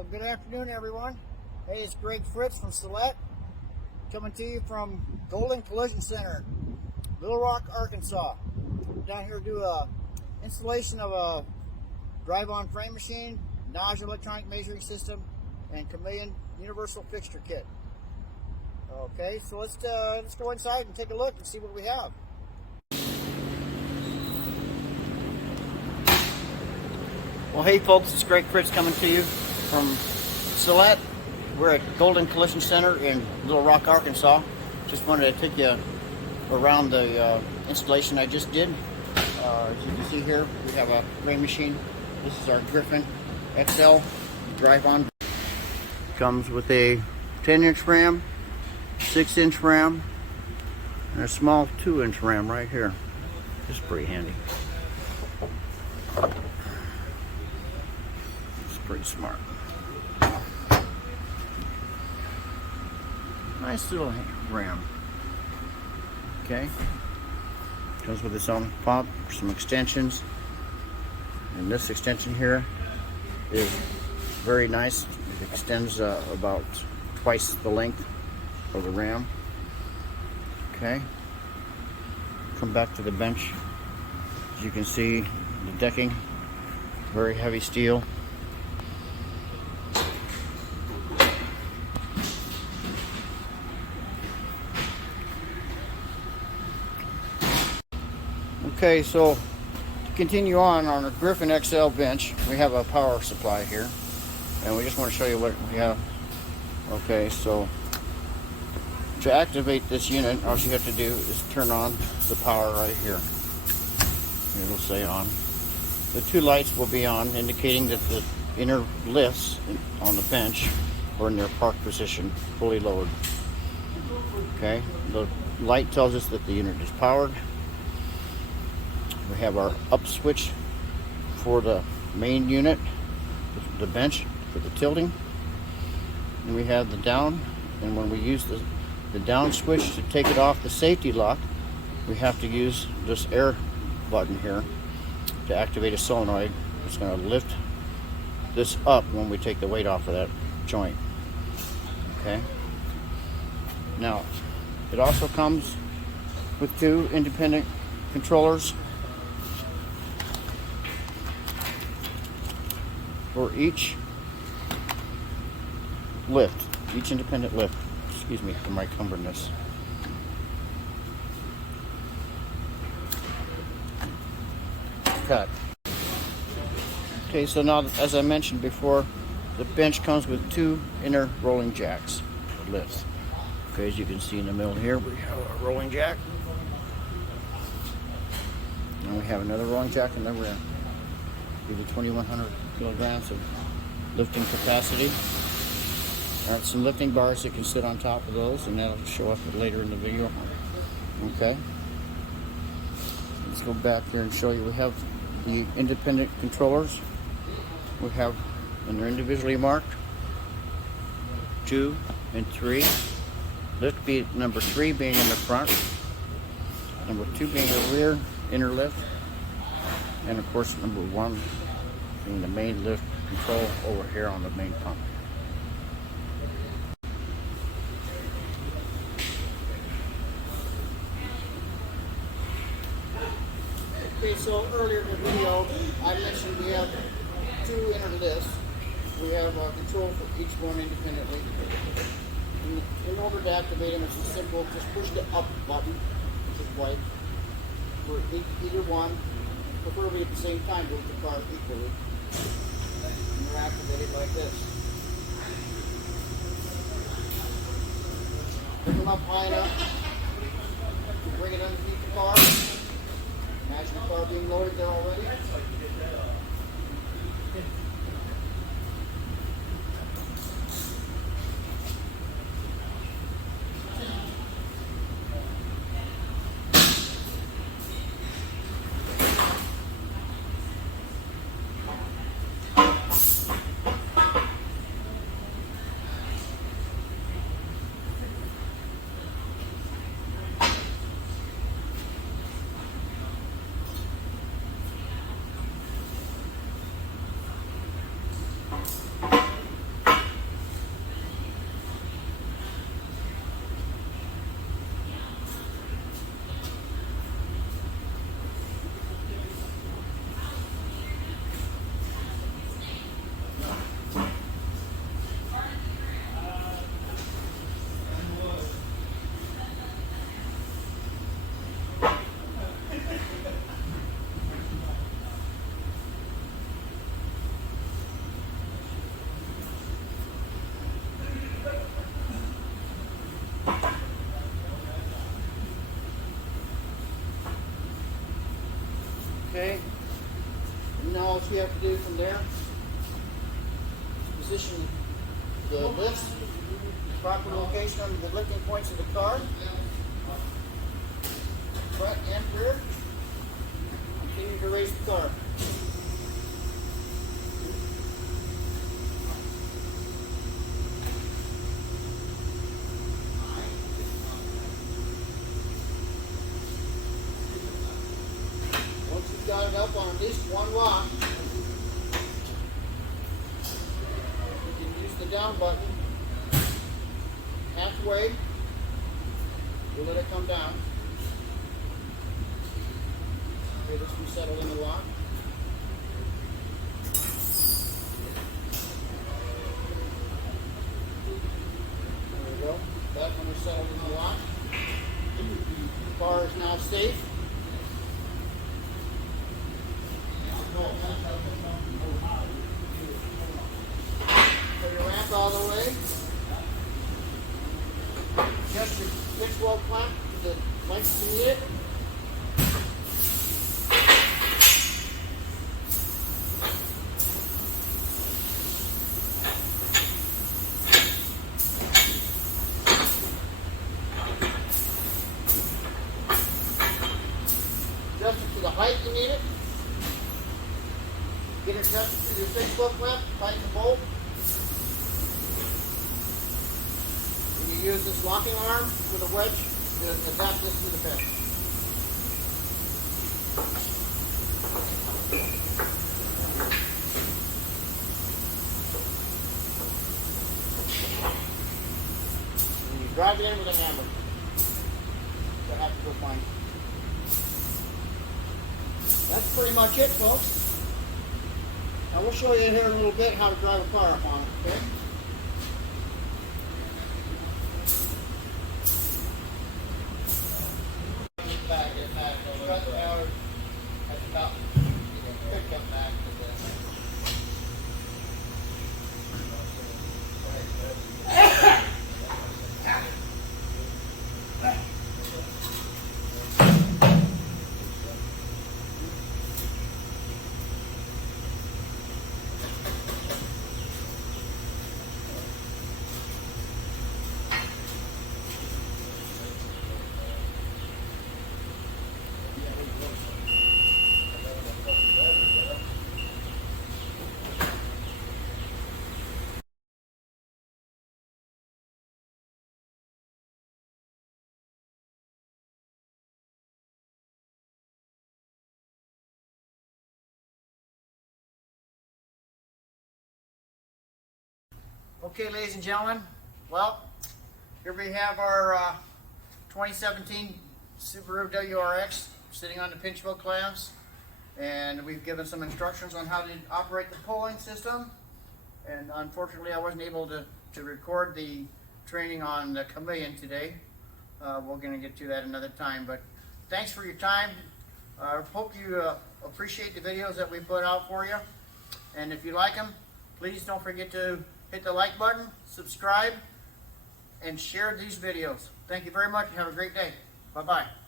Well, good afternoon, everyone. Hey, it's Greg Fritz from Celette, coming to you from Golden Collision Center, Little Rock, Arkansas. Down here to do a installation of a drive-on frame machine, NAJA electronic measuring system, and CAMELEON universal fixture kit. Okay, so let's go inside and take a look and see what we have. Well, hey folks, it's Greg Fritz coming to you from Celette. We're at Golden Collision Center in Little Rock, Arkansas. Just wanted to take you around the installation I just did. As you can see here, we have a frame machine. This is our Griffin XL Drive-On. Comes with a 10-inch ram, 6-inch ram, and a small 2-inch ram right here. This is pretty handy. It's pretty smart. Nice little ram. Okay. Comes with its own pump, some extensions. And this extension here is very nice. It extends about twice the length of the ram. Okay. Come back to the bench. As you can see, the decking, very heavy steel. Okay, so to continue on our Griffin XL bench, we have a power supply here, and we just want to show you what we have. Okay, so to activate this unit, all you have to do is turn on the power right here. It'll say on. The two lights will be on, indicating that the inner lifts on the bench are in their park position, fully lowered. Okay, the light tells us that the unit is powered. We have our up switch for the main unit, the bench for the tilting. And we have the down, and when we use the down switch to take it off the safety lock, we have to use this air button here to activate a solenoid. It's going to lift this up when we take the weight off of that joint. Okay. Now, it also comes with two independent controllers for each lift, each independent lift. Excuse me for my cumberness. Cut. Okay, so now, as I mentioned before, the bench comes with two inner rolling jacks for lifts. Okay, as you can see in the middle here, we have a rolling jack. And we have another rolling jack in the rear. Give you 2,100 kilograms of lifting capacity. Some lifting bars that can sit on top of those, and that'll show up later in the video. Okay. Let's go back here and show you. We have the independent controllers. We have, and they're individually marked, 2 and 3. Lift be number 3 being in the front, number 2 being the rear inner lift, and of course number 1 being the main lift control over here on the main pump. Okay, so earlier in the video I mentioned we have 2 inner lifts. We have control for each one independently. In order to activate them, it's just simple. Just push the up button, which is white, for either one, preferably at the same time, move the car equally. And they're activated like this. Pick them up high enough to bring it underneath the car. Imagine the car being loaded there already. Okay. Now all we have to do from there is position the lifts, proper location under the lifting points of the car, front and rear. Continue to raise the car. Once you've got it up on at least one lock, you can use the down button halfway. We'll let it come down. Okay, this will settle in the lock. There we go. That one is settled in the lock. The car is now safe. Put your ramp out of the way. Adjust your fixed wall clamp to the length you need it. Adjust it to the height you need it. Get it adjusted to your fixed wall clamp, tighten the bolt. And you use this locking arm with a wedge to adapt this to the bed. And you drive it in with a hammer. So I have to go find. That's pretty much it, folks. I will show you here in a little bit how to drive a car up on it, okay? Okay, ladies and gentlemen, well, here we have our 2017 Subaru WRX sitting on the pinch wheel clamps, and we've given some instructions on how to operate the pulling system. And unfortunately, I wasn't able to record the training on the CAMELEON today. We're going to get to that another time, but thanks for your time. I hope you appreciate the videos that we put out for you, and if you like them, please don't forget to hit the like button, subscribe, and share these videos. Thank you very much and have a great day. Bye-bye.